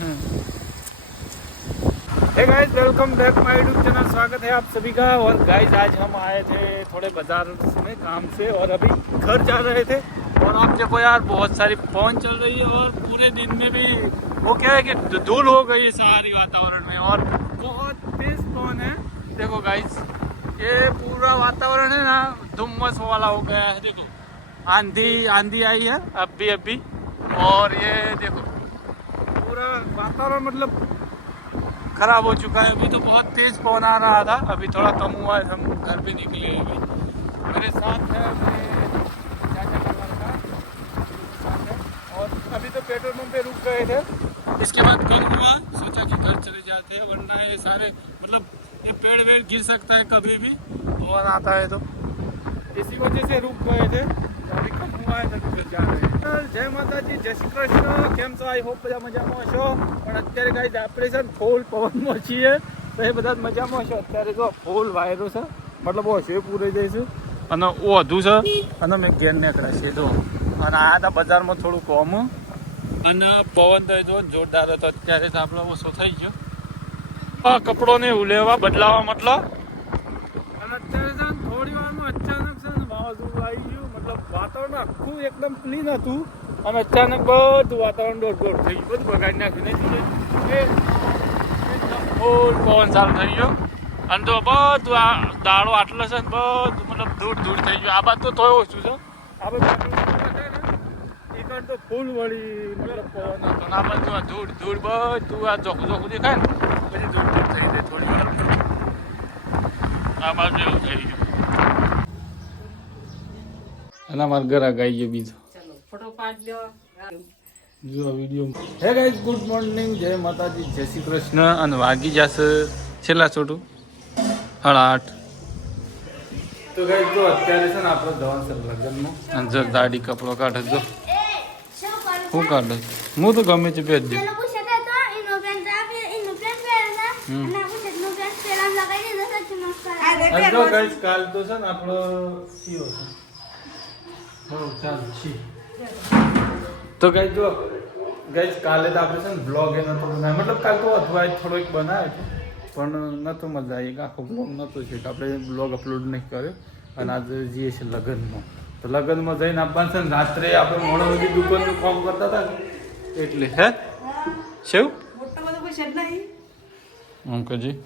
Hey guys, welcome back my YouTube channel. स्वागत है आप सभी का। और गाइस आज हम आए थे थोड़े बाजार में काम से और अभी घर जा रहे थे। और आप देखो यार, बहुत सारी पवन चल रही है और पूरे दिन में भी वो क्या है कि धूल हो गई है सारी वातावरण में और बहुत तेज पवन है। देखो गाइस, ये पूरा वातावरण है ना धुम्मस वाला हो गया है। देखो आंधी आई है अभी और ये देखो पूरा वातावरण मतलब खराब हो चुका है। अभी तो बहुत तेज पवन आ रहा था, अभी थोड़ा कम हुआ है। हम घर पे निकले अभी। मेरे साथ है मेरे चाचा का लड़का साथ है। और अभी तो पेट्रोल पंप पे रुक गए थे। इसके बाद घर हुआ, सोचा कि घर चले जाते हैं, वरना ये सारे मतलब ये पेड़ वेड़ गिर सकता है कभी भी पवन आता है, तो इसी वजह से रुक गए थे। अभी कम हुआ है तभी फिर जा रहे हैं। જય માતાજી, જય શ્રી કૃષ્ણ। કેમ છો? આઈ હોપ બધા મજામાં હશો। પણ અત્યારે ગાઈસ આપણે છે ફૂલ પવનમાં છીએ તો એ બધા મજામાં હશો। અત્યારે જો ફૂલ વાયરો છે, મતલબ ઓછો પૂરાઈ જાય છે અને ઓધું છે અને મેં ઘેર નીકળ્યા છે જો। અને આ હતા બજારમાં થોડું કોમ અને પવન તો જો જોરદાર હતો। અત્યારે તો આપણો ઓછો થઈ ગયો આ કપડોને એવું લેવા બદલાવા મતલબ। અને અત્યારે છે થોડી વારમાં અચાનક છે ને વાવાઝોડું આવી ગયું। મતલબ વાતાવરણ આખું એકદમ ક્લીન હતું અને અચાનક બધું વાતાવરણ દોડ થઈ ગયું, બધું બગાડી નાખ્યું નહીં ફૂલ પવન ચાલુ થઈ ગયો। અને તો બધું આ દાડો આટલો છે ને બધું મતલબ દૂર થઈ ગયું। આ બાદ તો થોડું ઓછું છે, આ બધું એક તો ફૂલ વળી મતલબ પવન હતો ને આ બધું આ ધૂળ બધું આ ચોખ્ખું દેખાય ને પછી દૂર થઈ જાય થોડી વાર। આ બાજુ એવું થઈ ગયું અને અમારા ઘર ગાઈ ગયો બીજો જો વિડીયો। હે ગાઈસ, ગુડ મોર્નિંગ, જય માતાજી, જય શ્રી કૃષ્ણ। અને વાગી જશે છેલ્લા છોટું 8:30। તો ગાઈસ જો અત્યારે છે ને આપણે જવાનું છે લગ્નમાં અને જો દાઢી કપડો કાઢે જો હું કાઢે હું તો ગમે તે પહેરજો। જો ગાઈસ કાલ તો છે ને આપણો સીઓ છે તો ગાઈસ જો ગાઈસ કાલે તો આપણે છે ને બ્લોગ એ નતો બનાવ્યો, મતલબ કાલ તો અધવાય થોડોક બનાવ્યો છે પણ નતો મજા આવી, આખો બ્લોગ નતો છે કે આપણે બ્લોગ અપલોડ નહીં કર્યો। અને આજે જઈએ છીએ લગ્નમાં, તો લગ્નમાં જઈને આપવાનું છે ને રાત્રે આપણે મોડો બધી દુકાનનું કામ કરતા હતા ને એટલે હે શું હું કજી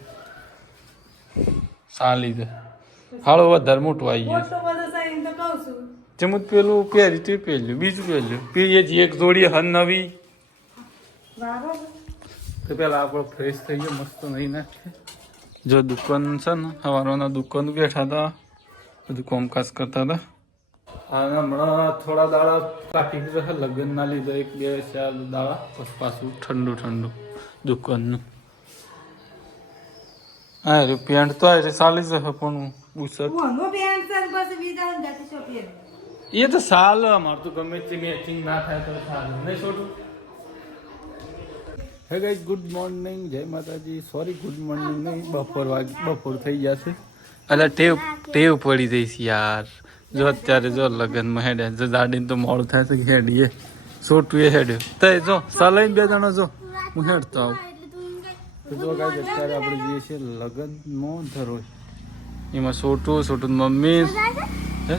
સાલી છે હાળો વધારે મોટું આવી ગયું જેમ પેલું પહેરી તે પહેર્યું બીજું પહેર્યું એક જોડી હન નવી તો પેલા આપણો ફ્રેશ થઈ ગયો મસ્ત નહીં નાખે। જો દુકાન છે ને સવારના દુકાન બેઠા હતા, બધું કામકાજ કરતા હતા અને હમણાં થોડા દાડા કાઢી દીધા લગ્ન ના લીધે 1-2 દાડા પછી પાછું ઠંડુ દુકાનનું। હા રે પેન્ટ તો આ ચાલી જશે પણ બુસટ એ તો સાલ અમારે તો ગમે તે મેચિંગ ના થાય તો સાલ નહીં છોટું। હે ગાઈસ, ગુડ મોર્નિંગ, જય માતાજી। સોરી ગુડ મોર્નિંગ નહીં, બપોર થઈ ગયા છે એટલે ટેવ પડી જઈશ યાર। જો અત્યારે જો લગ્નમાં હેડે જો દાડીને તો મોડું થાય તો હેડીએ છોટું એ હેડ્યો તો જો સલાઈને 2 જણા જો હું હેડતો આવું તો જો ગાઈસ અત્યારે આપણે જઈએ છીએ લગ્નમાં ધરોઈ। એમાં છોટું મમ્મી હે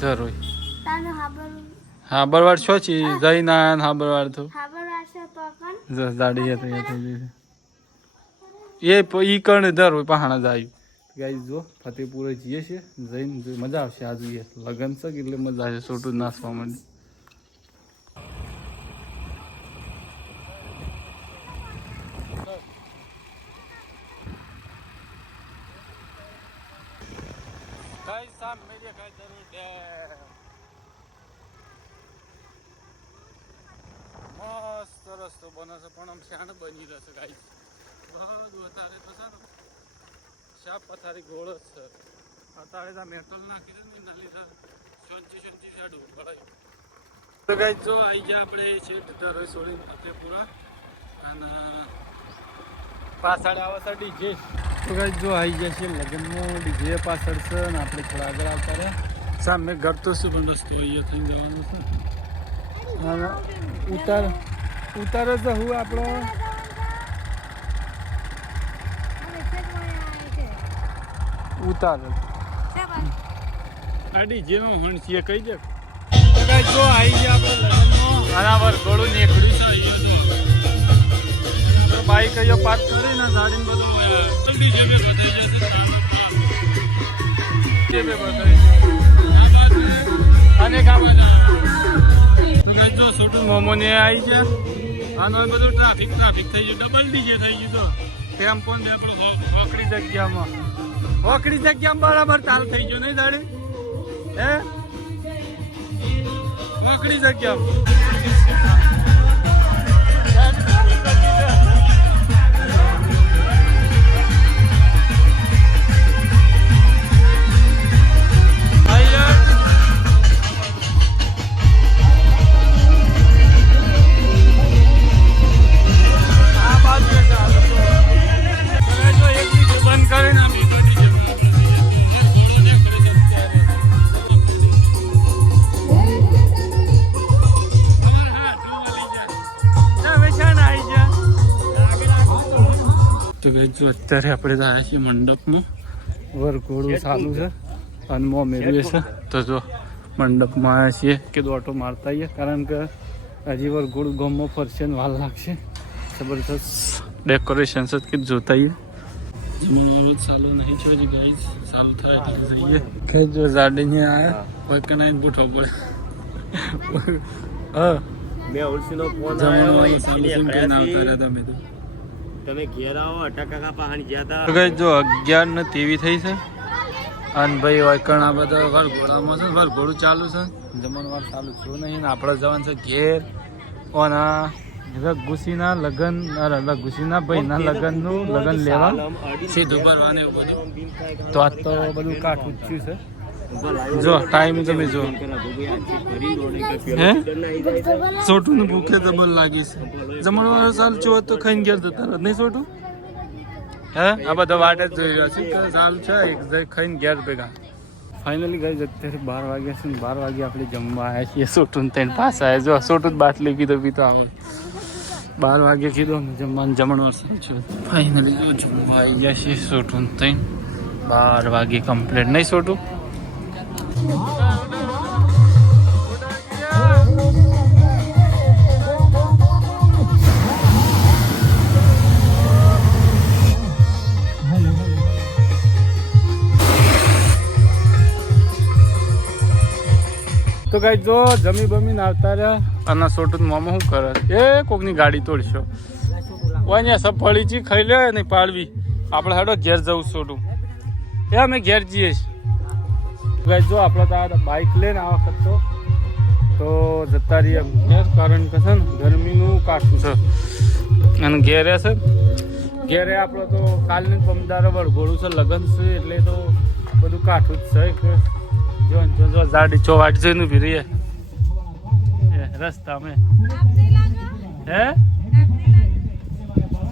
ધરોઈ હાબરવાડ છો છે જઈના હાબરવાડ તો દાડી થઈ એ ઈ કણ ધરોઈ પહાણા જાય। ગાઈસ જો ફતેપુરે જઈએ છીએ, જઈને મજા આવશે। આ જોઈએ લગ્ન છે એટલે મજા આવશે છોટું નાચવા માંડે। ગાઈસ સામે દેખાય જરૂર ડેમ મસ્ત રસ્તો બને છે પણ આમ શાણ બની રહેશે ગાઈસ। બધું અત્યારે તો છે ને શાપ પથારી ગોળ જ છે અત્યારે તો મેટલ નાખી દે ને એના લીધે સોંચી સાડું ભરાય। તો ગાઈસ જો આવી ગયા આપણે છે ધરોઈ છોડી ફતેપુરા અને પાછળ આવે છે ડીજે। તો ગાઈસ જો આવી ગયા છે લગ્નમાં, ડીજે પાછળ છે ને આપણે થોડા આગળ આવતા રહ્યા। સામે ઘર તો શું પણ રસ્તો અહીંયા થઈને જવાનું છે અને ઉતાર ઉતારો તો હું આપણો ઉતારો આડી જેનો હણસીએ કહી દે જો આવી ગયા આપણે લગ્નમાં બરાબર ગોળું નીકળ્યું છે બાઈક કયો પાર્ક કરી ને ગાડી બધું જલ્દી છે બે બધાઈ જશે બે બધાઈ અને કામના તો ગાઈસ જો છોટું મોમો ને આવી ગયા આનો બધું ટ્રાફિક થઈ ગયું ડબલ ડીજે થઈ ગયું તો ટેમ્પો ને આપણો હોકડી જગ્યામાં બરાબર તાલ થઈ ગયો નહીં દાડે હે હોકડી જગ્યામાં જો અત્યારે આપણે આવ્યા છીએ મંડપમાં વરઘોડું ચાલુ છે અને મો મેળવે છે તો જો મંડપમાં આવ્યા છીએ કે ઓટો મારતા આવીએ કારણ કે હજી વરઘોડું ગામમાં ફરશે ને વાર લાગશે જબરદસ્ત ડેકોરેશન છે કે જોતા આવીએ જમણવારો ચાલુ નહીં છે હજી ગાઈસ ચાલુ થાય એટલે જઈએ કે જો જાડીને આવ્યા કોઈ કે નહીં બૂઠો પડે હા મેં ઉલસીનો ફોન આવ્યો તમે તો તમે ઘેર આવો અટકા પાણી જ્યાં જો 11 ને તેવી થઈ છે અને ભાઈ વાયકણ આ બધા વરઘોડામાં છે વરઘોડું ચાલુ છે જમણવાર ચાલુ થયું નહીં ને આપણે જવાનું છે ઘેર ઓના રઘુસીના લગન રઘુસીના ભાઈના લગનનું લગન લેવા સીધું ભરવાને તો આ તો બધું કાઠું જ થયું છે જો ટાઈમ તમે જો હે છોટું ને ભૂખે તો બલ લાગી છે જમણવાર ચાલુ છો તો ખાઈને ગયા તો તરત નહીં છોટું હે આ બધા વાટ જ જોઈ રહ્યા છે કે ચાલુ છે ખાઈને ગયા ભેગા ફાઇનલી ગઈ અત્યારે 12 વાગ્યા છે ને 12 વાગે આપણે જમવા આવ્યા છીએ છોટું ને ત્રણ પાસ આવ્યા જો છોટું જ બાટલી પીતો આવે 12 વાગે કીધું જમવાનું જમણવાર છે ફાઇનલી જો જમવા આવી ગયા છીએ છોટું ને ત્રણ 12 વાગે કમ્પ્લીટ નહીં છોટું તો ગાઈ જો જમી બમીને આવતા રહ્યા અને છોટું મોમાં શું કરે એ કોકની ગાડી તોડશો અહીંયા સબ ફળી જી ખાઈ લે નહીં પાડવી આપણે હેડો ઘેર જવું છોટું એ અમે ઘેર જઈએ છીએ ગાઈ જો આપણે તો બાઇક લઈને આ વખત તો જતા રહીએ ઘેર કારણ કે છે ને ગરમીનું કાઠું છે અને ઘેરે છે ઘેરે આપણે તો કાલની પમદારો વરઘોડું છે લગ્ન છે એટલે તો બધું કાઠું જ છે જો જાડી ચોવાટ જોઈને ઉભી રહીએ રસ્તા અમે હે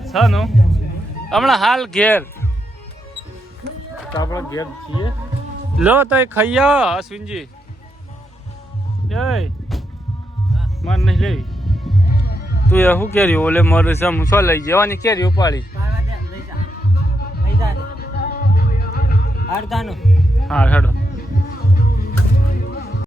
છનો હમણાં હાલ ઘેર તો આપણે ઘેર છીએ લો તો એ ખાઈ આવો અશ્વિનજી એ માર નહીં લેવી તું એ શું કેરી ઓલે મરે સમ શું લઈ જવાની કેરી ઉપાડી હા હેડો